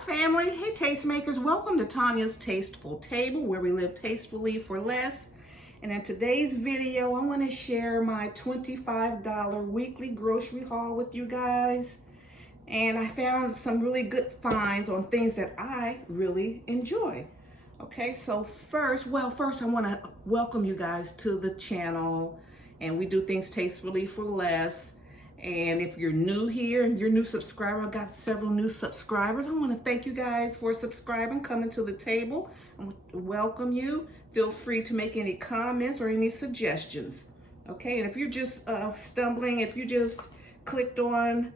family. Hey tastemakers, welcome to Tanya's Tasteful Table, where we live tastefully for less. And in today's video, I want to share my $25 weekly grocery haul with you guys. And I found some really good finds on things that I really enjoy. Okay, so first I want to welcome you guys to the channel. And we do things tastefully for less. And if you're new here and you're a new subscriber, I've got several new subscribers. I want to thank you guys for subscribing, coming to the table. I want to welcome you. Feel free to make any comments or any suggestions. Okay, and if you're just stumbling, if you just clicked on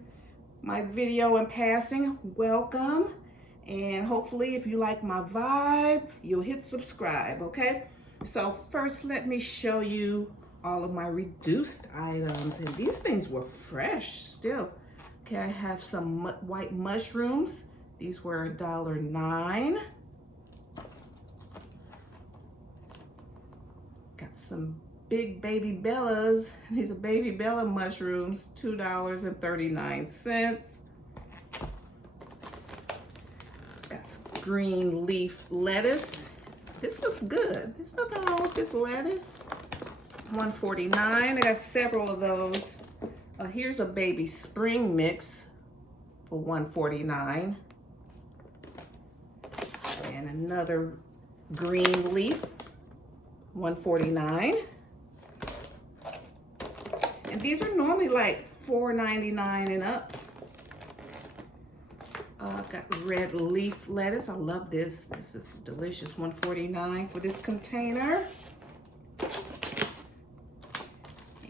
my video in passing, welcome. And hopefully if you like my vibe, you'll hit subscribe, okay? So first, let me show you all of my reduced items, and these things were fresh still. Okay, I have some white mushrooms. These were $1.09. Got some big baby bellas. These are baby bella mushrooms, $2.39. Got some green leaf lettuce. This looks good. There's nothing wrong with this lettuce. $1.49. I got several of those. Here's a baby spring mix for $1.49. And another green leaf, $1.49. And these are normally like $4.99 and up. I've got red leaf lettuce. I love this. This is delicious. $1.49 for this container.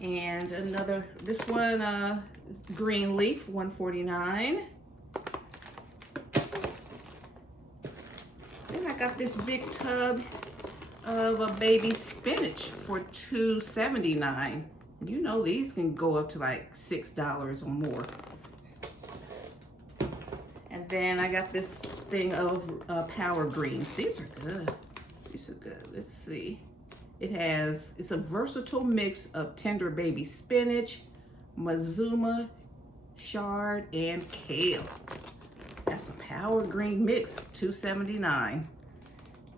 And another, this one is green leaf, $1.49. Then I got this big tub of a baby spinach for $2.79. You know these can go up to like $6 or more. And then I got this thing of power greens. These are good. These are good. Let's see. It's a versatile mix of tender baby spinach, mazuma, chard, and kale. That's a power green mix, $2.79.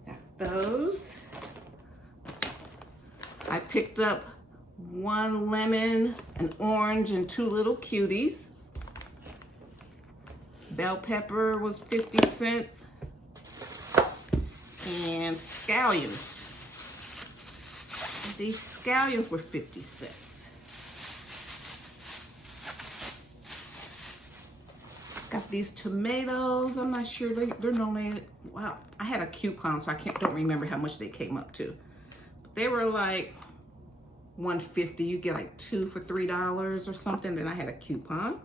Got those. I picked up 1 lemon, an orange, and 2 little cuties. Bell pepper was 50 cents. And scallions. These scallions were 50 cents. Got these tomatoes. I'm not sure they're normally, wow, I had a coupon, so don't remember how much they came up to. But they were like $1.50. You get like 2 for $3 or something. Then I had a coupon.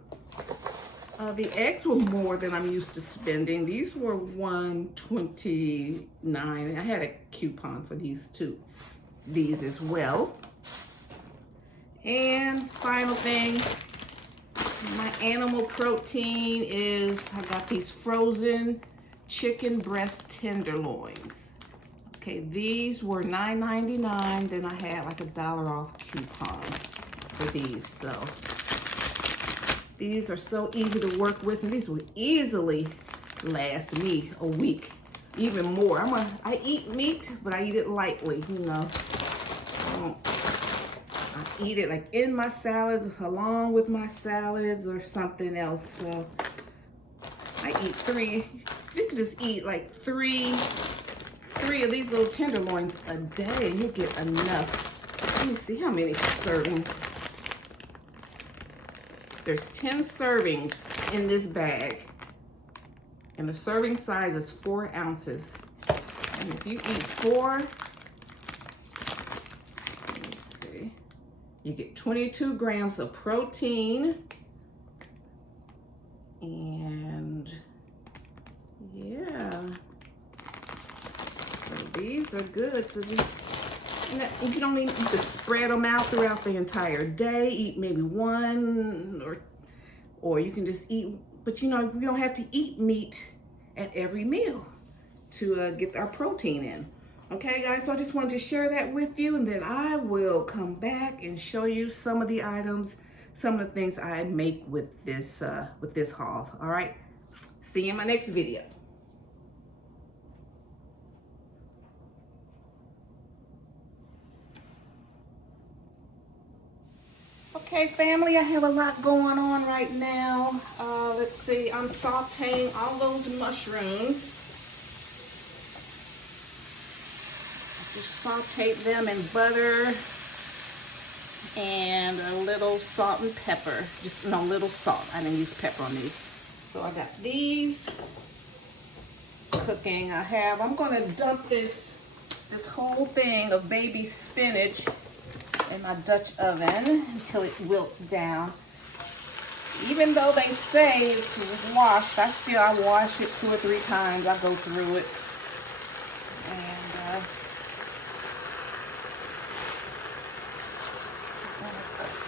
The eggs were more than I'm used to spending. These were $1.29. And I had a coupon for these too. These as well. And final thing, my animal protein is, I got these frozen chicken breast tenderloins. Okay, these were $9.99. Then I had like $1 off coupon for these. So these are so easy to work with, and these will easily last me a week. Even more. I eat meat, but I eat it lightly, you know. I eat it like in my salads, along with my salads, or something else. So I eat 3. You can just eat like three of these little tenderloins a day, and you'll get enough. Let me see how many servings. There's 10 servings in this bag. And the serving size is 4 ounces. And if you eat 4, let's see, you get 22 grams of protein. And yeah, so these are good. So just, you can spread them out throughout the entire day. Eat maybe 1, or you can just eat. But you know, we don't have to eat meat at every meal to get our protein in. Okay, guys, so I just wanted to share that with you, and then I will come back and show you some of the items, some of the things I make with this haul. All right, see you in my next video. Okay, family, I have a lot going on right now. Let's see, I'm sauteing all those mushrooms. Just saute them in butter and a little salt and pepper. Just no, little salt. I didn't use pepper on these. So I got these cooking. I'm gonna dump this whole thing of baby spinach in my Dutch oven until it wilts down. Even though they say it's washed, I wash it 2 or 3 times. I go through it. And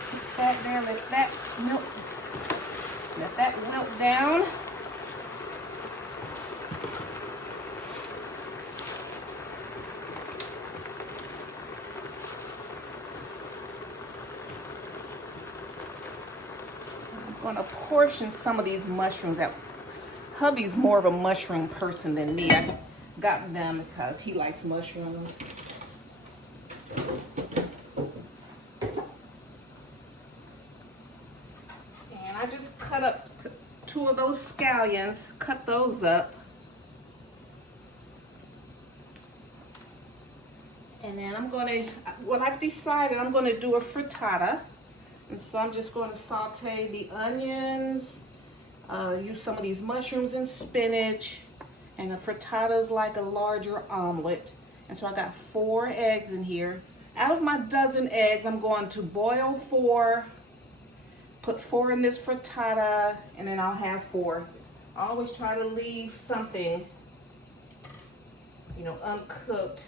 keep that there, let that wilt down. I'm going to portion some of these mushrooms out. Hubby's more of a mushroom person than me. I got them because he likes mushrooms. And I just cut up 2 of those scallions, cut those up. And then I've decided I'm going to do a frittata. And so I'm just going to saute the onions, use some of these mushrooms and spinach, and a frittata is like a larger omelet. And so I got 4 eggs in here. Out of my dozen eggs, I'm going to boil 4, put 4 in this frittata, and then I'll have 4. I always try to leave something, uncooked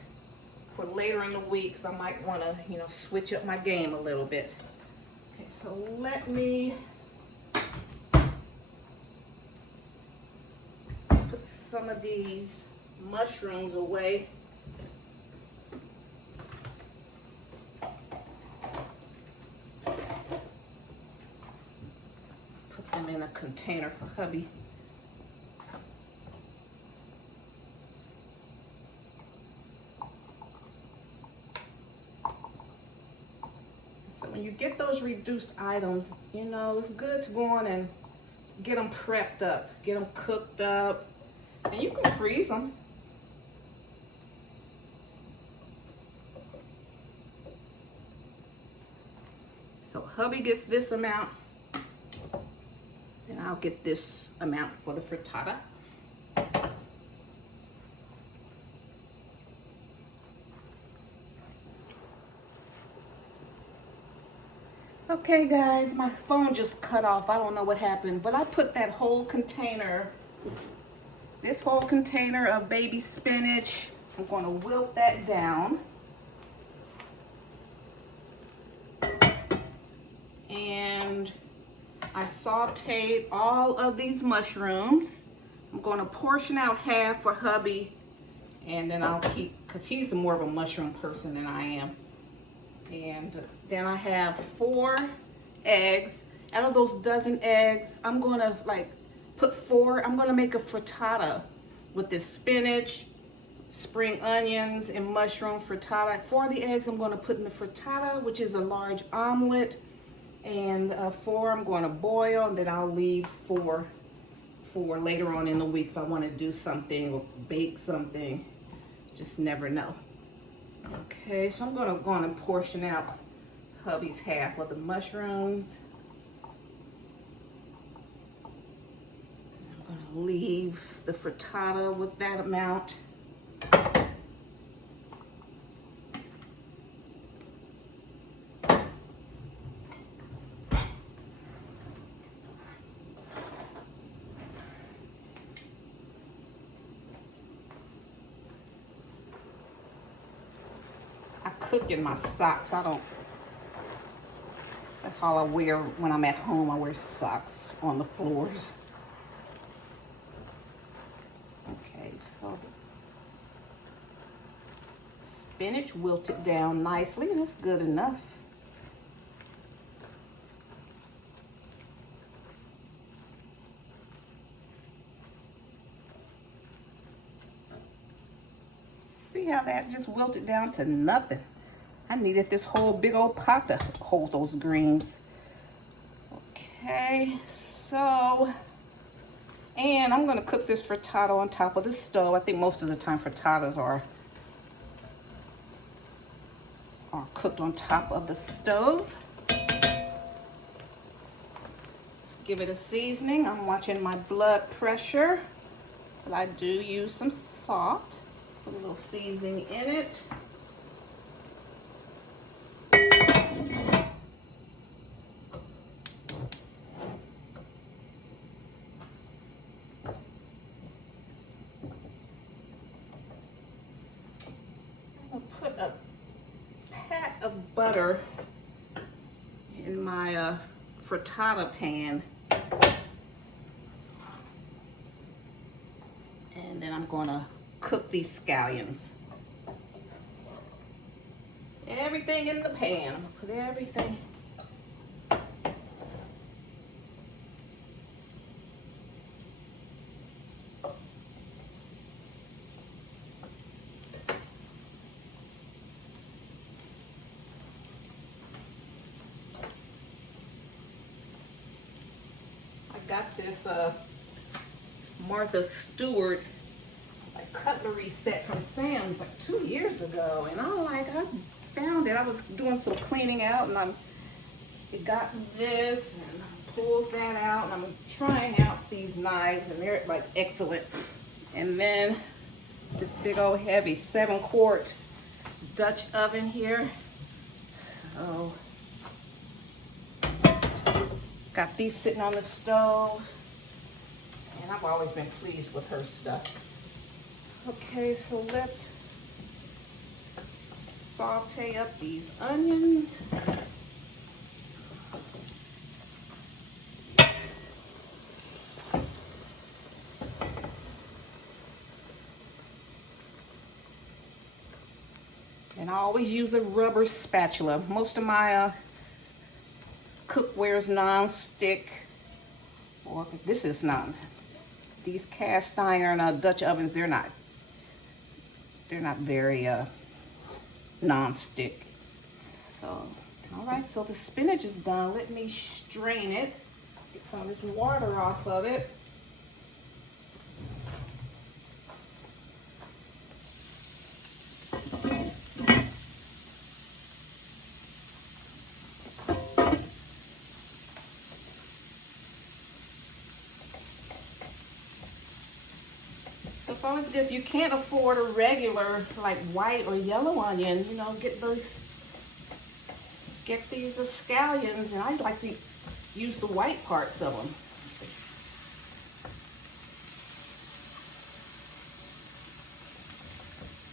for later in the week, because I might want to, switch up my game a little bit. Okay, so let me put some of these mushrooms away. Put them in a container for hubby. When you get those reduced items, it's good to go on and get them prepped up, get them cooked up, and you can freeze them. So hubby gets this amount, and I'll get this amount for the frittata. Okay guys, my phone just cut off. I don't know what happened, but I put that whole container, this whole container of baby spinach, I'm going to wilt that down. And I sauteed all of these mushrooms. I'm going to portion out half for hubby, and then I'll keep, because he's more of a mushroom person than I am. And then I have 4 eggs. Out of those dozen eggs, I'm going to put 4. I'm going to make a frittata with this spinach, spring onions, and mushroom frittata. 4 of the eggs I'm going to put in the frittata, which is a large omelet. And 4 I'm going to boil, and then I'll leave 4 for later on in the week if I want to do something or bake something. Just never know. Okay, so I'm going to go on and portion out hubby's half of the mushrooms. I'm going to leave the frittata with that amount. Cook in my socks. That's all I wear when I'm at home. I wear socks on the floors. Okay, so the spinach wilted down nicely, and that's good enough. See how that just wilted down to nothing? I needed this whole big old pot to hold those greens. Okay, so, and I'm gonna cook this frittata on top of the stove. I think most of the time frittatas are cooked on top of the stove. Let's give it a seasoning. I'm watching my blood pressure, but I do use some salt. Put a little seasoning in it. I'll put a pat of butter in my frittata pan. And then I'm gonna cook these scallions. Everything in the pan. I'm gonna put everything. I got this Martha Stewart cutlery set from Sam's like 2 years ago, and I found it. I was doing some cleaning out, and it got this, and I pulled that out, and I'm trying out these knives, and they're like excellent. And then this big old heavy 7-quart Dutch oven here. So got these sitting on the stove, and I've always been pleased with her stuff. Okay, so let's saute up these onions. And I always use a rubber spatula. Most of my cookware is non-stick, or this is not. These cast iron Dutch ovens, they're not very non-stick. So, all right, so the spinach is done. Let me strain it, get some of this water off of it. So it's always good if you can't afford a regular like white or yellow onion, you know, get these scallions, and I like to use the white parts of them.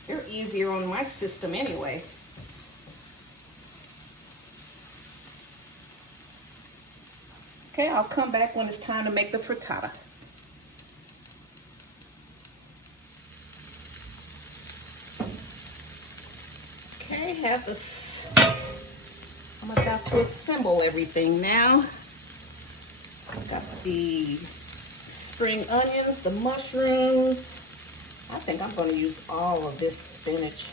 They're easier on my system anyway. Okay, I'll come back when it's time to make the frittata. Okay, I'm about to assemble everything now. I've got the spring onions, the mushrooms. I think I'm going to use all of this spinach.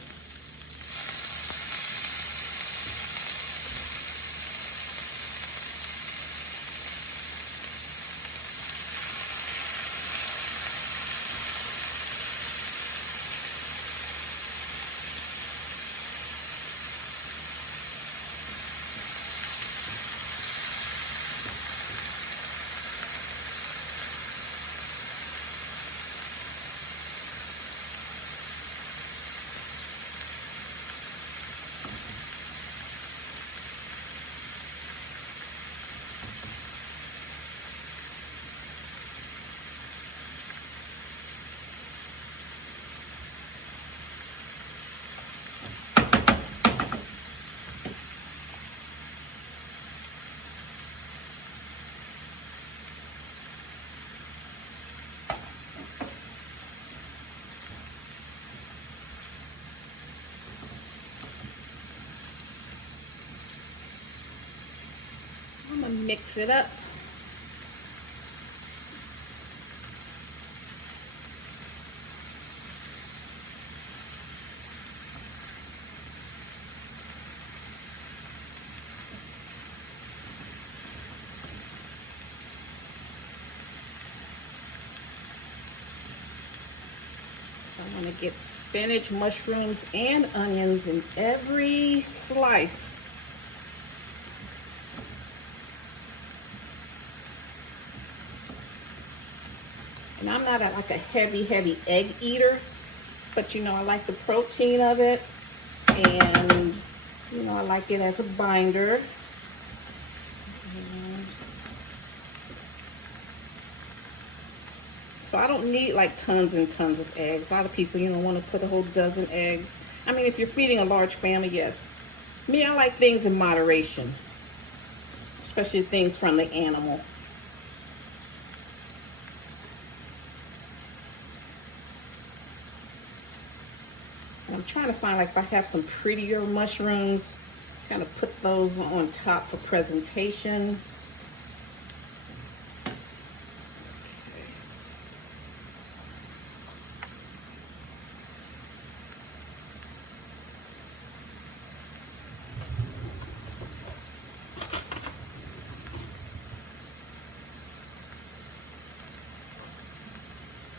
I'm gonna mix it up. get spinach, mushrooms, and onions in every slice. And I'm not like a heavy egg eater, but you know, I like the protein of it, and you know, I like it as a binder. So I don't need like tons and tons of eggs. A lot of people, you know, want to put a whole dozen eggs. I mean, if you're feeding a large family, yes. Me, I like things in moderation, especially things from the animal. And I'm trying to find, like, if I have some prettier mushrooms, kind of put those on top for presentation.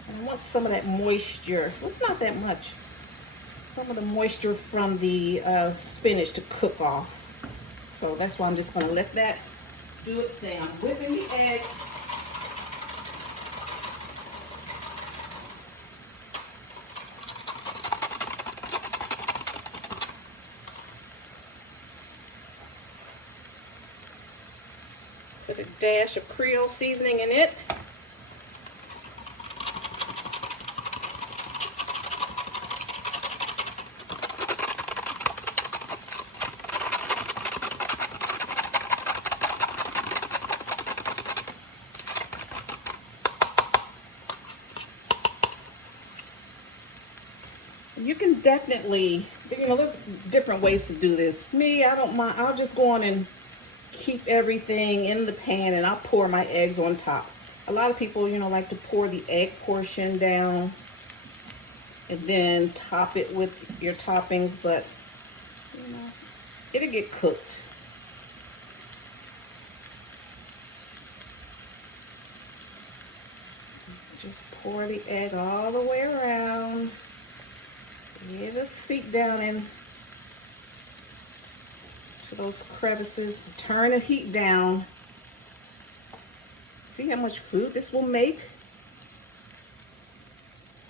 I want some of that moisture. Well, it's not that much. Some of the moisture from the spinach to cook off. So that's why I'm just going to let that do its thing. I'm whipping the egg. Put a dash of Creole seasoning in it. You can definitely, you know, there's different ways to do this. Me, I don't mind. I'll just go on and keep everything in the pan, and I'll pour my eggs on top. A lot of people, you know, like to pour the egg portion down and then top it with your toppings, but, you know, it'll get cooked. Just pour the egg all the way around. It'll seep down in to those crevices. Turn the heat down. See how much food this will make?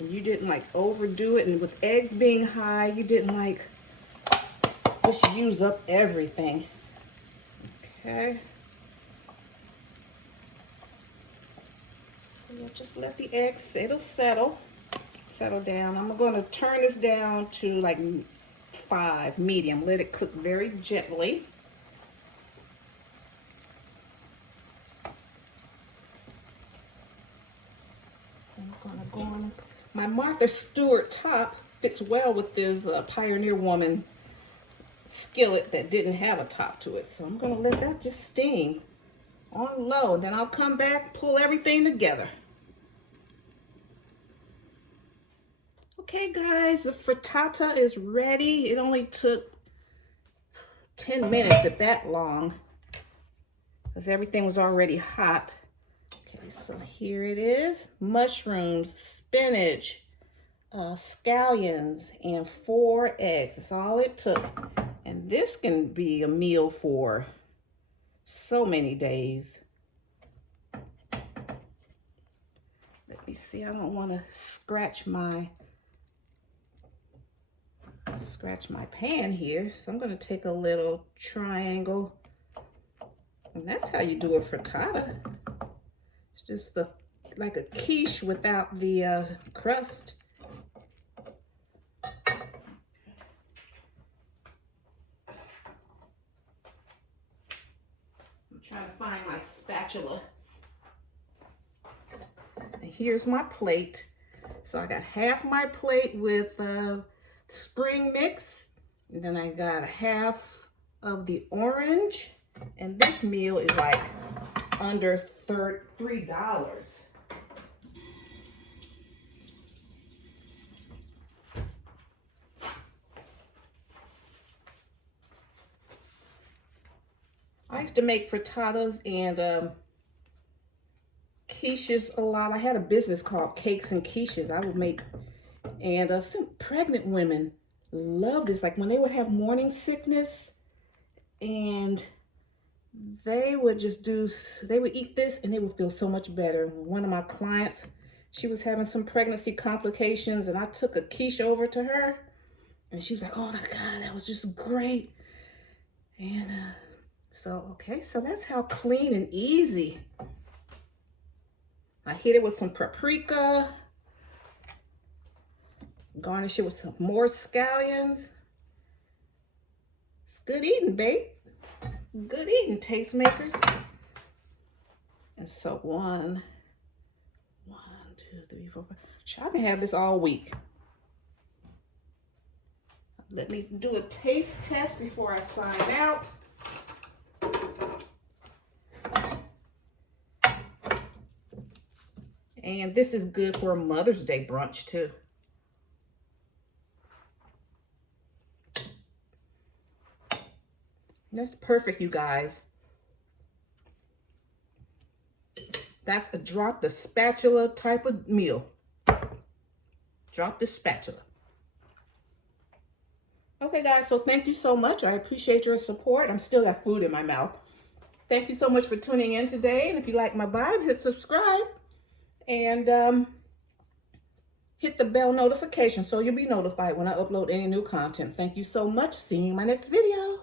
And you didn't like overdo it, and with eggs being high, you didn't like just use up everything. Okay. So you'll just let the eggs, it'll settle down. I'm going to turn this down to like 5, medium. Let it cook very gently. I'm going to go on. My Martha Stewart top fits well with this Pioneer Woman skillet that didn't have a top to it. So I'm going to let that just steam on low. Then I'll come back, pull everything together. Okay guys, the frittata is ready. It only took 10 minutes, if that long, because everything was already hot. Okay, so here it is. Mushrooms, spinach, scallions, and 4 eggs. That's all it took. And this can be a meal for so many days. Let me see, I don't want to scratch my pan here, so I'm going to take a little triangle, and that's how you do a frittata. It's just like a quiche without the crust. I'm trying to find my spatula. And here's my plate. So I got half my plate with spring mix, and then I got half of the orange, and this meal is like under $3. I used to make frittatas and quiches a lot. I had a business called Cakes and Quiches. I would make And some pregnant women love this. Like when they would have morning sickness, and they would eat this and they would feel so much better. One of my clients, she was having some pregnancy complications, and I took a quiche over to her, and she was like, oh my God, that was just great. And okay, so that's how clean and easy. I hit it with some paprika, garnish it with some more scallions. It's good eating, babe. It's good eating, tastemakers. And so one, two, three, four, five. I can have this all week. Let me do a taste test before I sign out. And this is good for a Mother's Day brunch too. That's perfect, you guys. That's a drop the spatula type of meal. Drop the spatula. Okay, guys, so thank you so much. I appreciate your support. I'm still got food in my mouth. Thank you so much for tuning in today. And if you like my vibe, hit subscribe and hit the bell notification so you'll be notified when I upload any new content. Thank you so much. See you in my next video.